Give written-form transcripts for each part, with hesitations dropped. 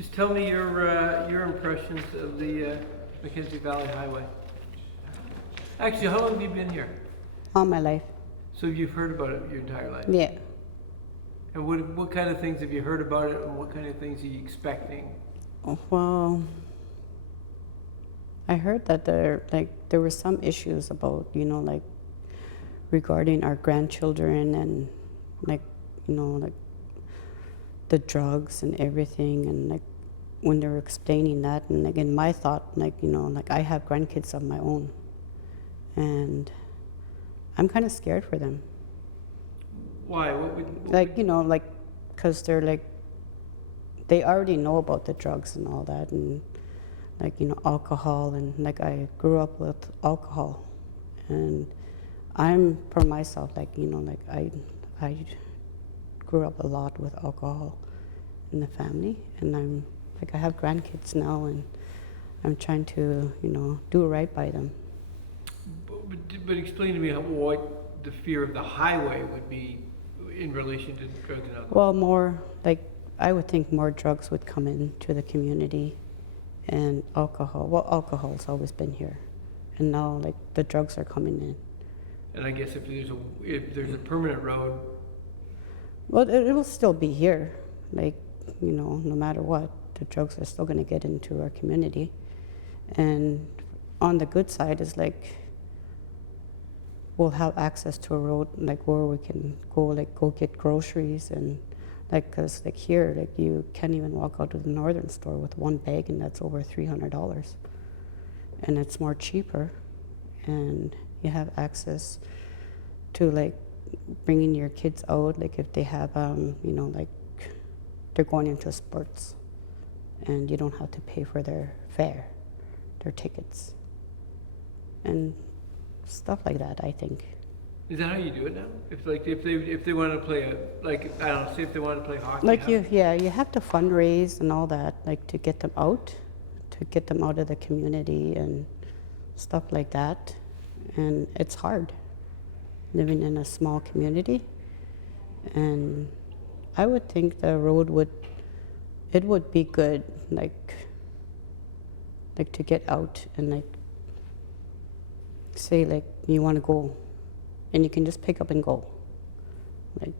Just tell me your impressions of the Mackenzie Valley Highway. Actually, how long have you been here? All my life. So you've heard about it your entire life? Yeah. And what kind of things have you heard about it, and what kind of things are you expecting? Well, I heard that there were some issues about, like regarding our grandchildren and like the drugs and everything, and like when they were explaining that, and like in my thought, like I have grandkids of my own, and I'm kind of scared for them. Why? Because they're like, they already know about the drugs and all that, and like alcohol, and like I grew up with alcohol, and I'm for myself I grew up a lot with alcohol in the family, and I'm like I have grandkids now, and I'm trying to do right by them. But explain to me what the fear of the highway would be in relation to drugs and alcohol. Well, more like I would think more drugs would come into the community, and alcohol. Well, alcohol's always been here, and now like the drugs are coming in. And I guess if there's a permanent road. Well, it will still be here, like no matter what, the drugs are still going to get into our community. And on the good side is like we'll have access to a road like where we can go get groceries, and like because like here like you can't even walk out to the northern store with one bag, and that's over $300, and it's more cheaper, and you have access to like bringing your kids out, like if they have like they're going into sports, and you don't have to pay for their fare, their tickets, and stuff like that. I think. Is that how you do it now? If they want to play say if they want to play hockey. Like you have to fundraise and all that, like to get them out of the community and stuff like that, and it's hard living in a small community. And I would think the road would be good, like to get out and like say like you want to go, and you can just pick up and go. Like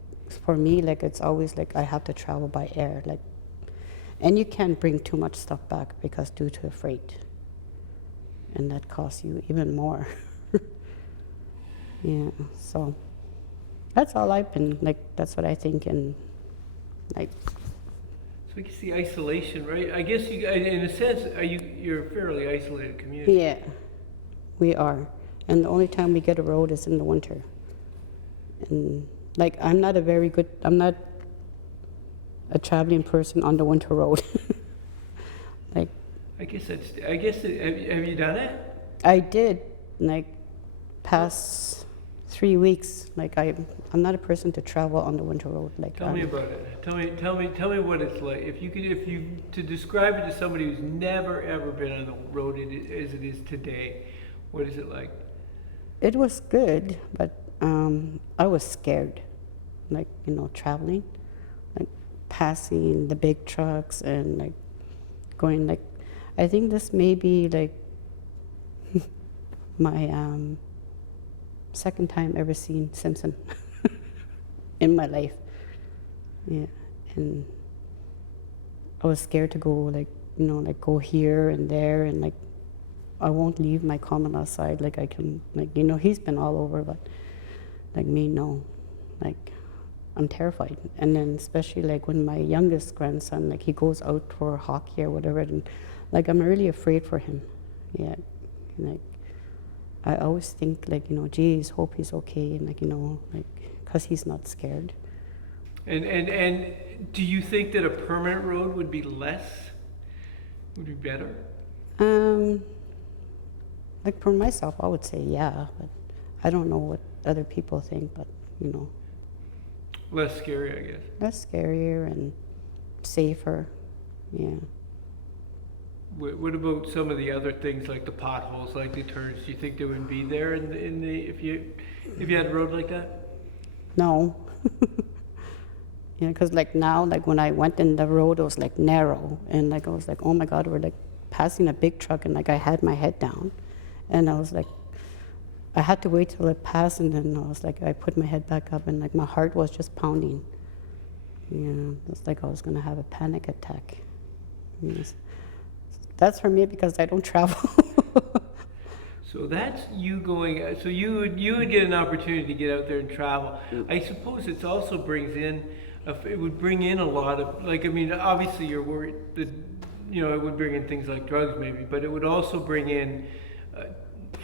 for me, like it's always like I have to travel by air, like, and you can't bring too much stuff back because due to freight, and that costs you even more. Yeah, so that's all I've been like. That's what I think, and like. So we can see isolation, right? I guess you, in a sense, you're a fairly isolated community. Yeah, we are, and the only time we get a road is in the winter. And like I'm not a traveling person on the winter road. Like. Have you done it? I did, like past 3 weeks. Like I'm not a person to travel on the winter road. Like tell me about it. Tell me what it's like. If you to describe it to somebody who's never ever been on the road as it is today, what is it like? It was good, but I was scared, like traveling, like passing the big trucks and like going like. I think this may be like my second time ever seeing Simpson in my life. Yeah, and I was scared to go like go here and there, and like I won't leave my common outside. Like I can he's been all over, but like me, no, like I'm terrified. And then especially like when my youngest grandson, like he goes out for hockey or whatever, and like I'm really afraid for him. Yeah, and, like I always think like geez, hope he's okay, and like because he's not scared. And do you think that a permanent road would be better? Like for myself, I would say yeah, but I don't know what other people think, but Less scary, I guess. Less scarier and safer, yeah. What about some of the other things like the potholes, like the turns? Do you think they would be there if you had a road like that? No. Yeah, because like now, like when I went in the road, it was like narrow, and like I was like, oh my God, we're like passing a big truck, and like I had my head down, and I was like, I had to wait till it passed, and then I was like, I put my head back up, and like my heart was just pounding. You know, it's like I was gonna have a panic attack. Yes. That's for me because I don't travel. So that's you going. So you would get an opportunity to get out there and travel. I suppose it also brings in. It would bring in a lot of, like, I mean, obviously you're worried that, you know, it would bring in things like drugs maybe, but it would also bring in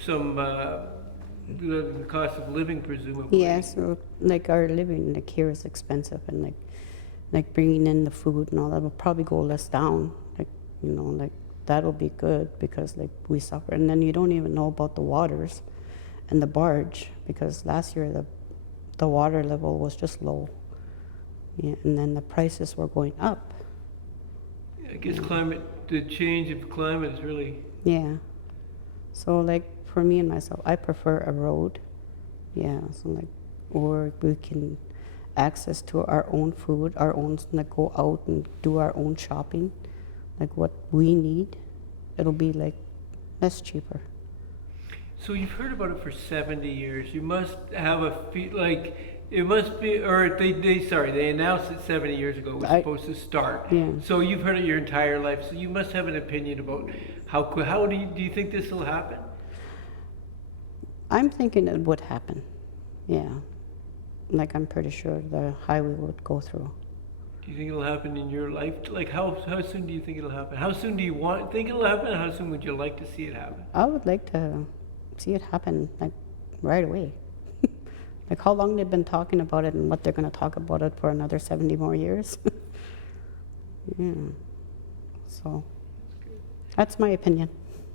some the cost of living presumably. Yeah, so like our living like here is expensive, and like bringing in the food and all that will probably go less down. Like, you know, like that'll be good because like we suffer, and then you don't even know about the waters and the barge because last year the water level was just low. Yeah, and then the prices were going up. I guess the change of climate is really. Yeah. So like for me and myself, I prefer a road. Yeah. So like, or we can access to our own food, our own, like go out and do our own shopping, like what we need. It'll be like less cheaper. So you've heard about it for 70 years. You must have like. It must be, or they announced it 70 years ago. It was supposed to start. Yeah. So you've heard it your entire life. So you must have an opinion about how do you think this will happen? I'm thinking it would happen. Yeah. Like I'm pretty sure the highway would go through. Do you think it'll happen in your life? Like how soon do you think it'll happen? How soon do you think it'll happen? And how soon would you like to see it happen? I would like to see it happen like right away. Like how long they've been talking about it and what they're going to talk about it for another 70 more years. Yeah. So that's my opinion.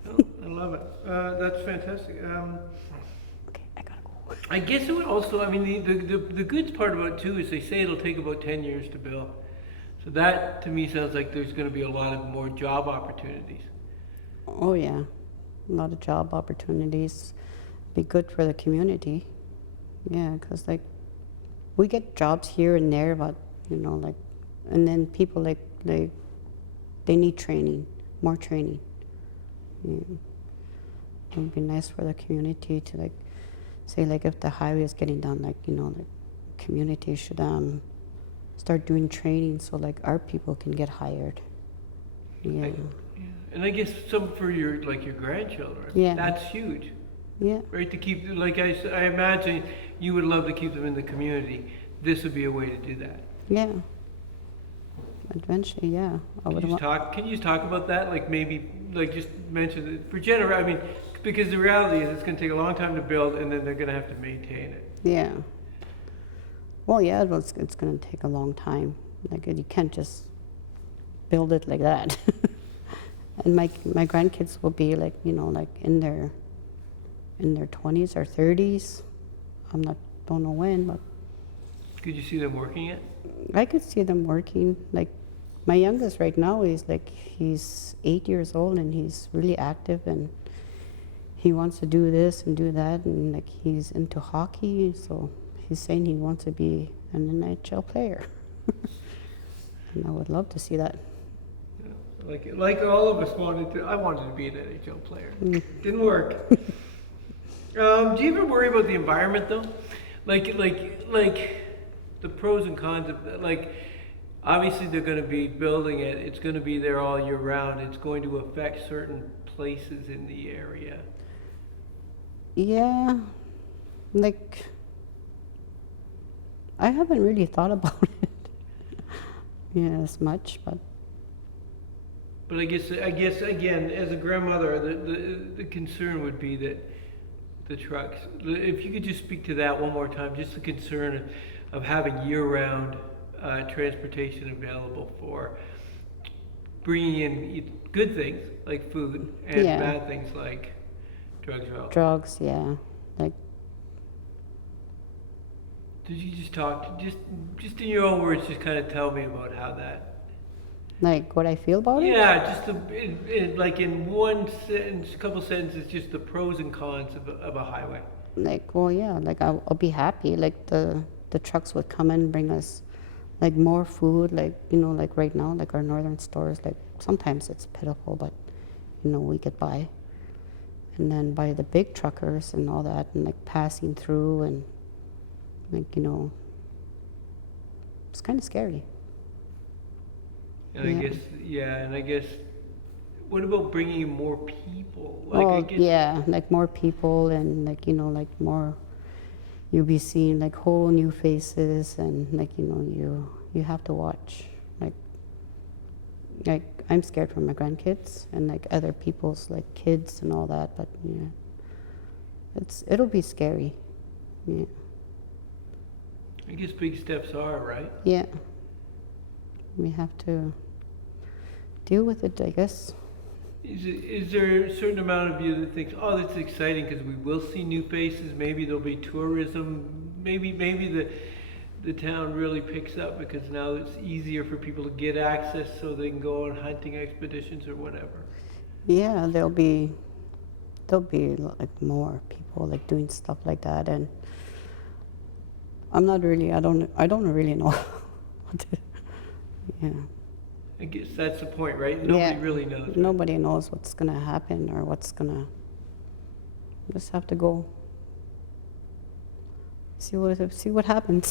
Oh, I love it. That's fantastic. Okay, I gotta go. I guess it would also, I mean, the good part about it too is they say it'll take about 10 years to build. So that to me sounds like there's going to be a lot of more job opportunities. Oh yeah, a lot of job opportunities. Be good for the community. Yeah, because like we get jobs here and there, but you know, like, and then people like they need training, more training. Yeah. It would be nice for the community to like say like if the highway is getting done, like you know, like community should start doing training so like our people can get hired. Yeah. And I guess some for your grandchildren. Yeah. That's huge. Yeah. Right, to keep, like I imagine you would love to keep them in the community. This would be a way to do that. Yeah. Eventually, yeah. Can you just talk about that? Like maybe, like just mention it for I mean, because the reality is it's going to take a long time to build, and then they're going to have to maintain it. Yeah. Well, yeah, it's going to take a long time. Like you can't just build it like that. And my grandkids will be like, you know, like in their 20s or 30s. Don't know when, but. Could you see them working it? I could see them working. Like my youngest right now is like, he's 8 years old and he's really active and he wants to do this and do that, and like he's into hockey, so he's saying he wants to be an NHL player. And I would love to see that. Yeah. Like all of us I wanted to be an NHL player. Didn't work. Do you ever worry about the environment though? Like the pros and cons of like, obviously they're going to be building it. It's going to be there all year round. It's going to affect certain places in the area. Yeah, like I haven't really thought about it. Yeah, as much, but. But I guess again, as a grandmother, the concern would be that the trucks. If you could just speak to that one more time, just the concern of having year-round transportation available for bringing in good things like food and bad things like drugs or alcohol. Drugs, yeah. Like. Did you just talk? Just in your own words, just kind of tell me about how that. Like what I feel about it? Yeah, just like in one sentence, couple sentences, just the pros and cons of a highway. Like, well, yeah, like I'll be happy. Like the trucks would come and bring us like more food, like, you know, like right now, like our northern stores, like sometimes it's pitiful, but, you know, we get by. And then by the big truckers and all that, and like passing through, and like, you know, it's kind of scary. And Yeah. I guess, yeah, and I guess, what about bringing in more people? Like, I Oh, guess, yeah, like more people, and like, you know, like more, you'll be seeing like whole new faces, and like, you know, you have to watch. Like I'm scared for my grandkids and like other people's like kids and all that, but yeah, it'll be scary. Yeah. I guess big steps are, right? Yeah. We have to deal with it, I guess. Is there a certain amount of you that thinks, oh, that's exciting because we will see new faces, maybe there'll be tourism, maybe the town really picks up because now it's easier for people to get access so they can go on hunting expeditions or whatever. Yeah, there'll be like more people like doing stuff like that, and I don't really know what to, yeah. I guess that's the point, right? Nobody Yeah, really knows. Right? nobody knows what's gonna happen or just have to go see what happens.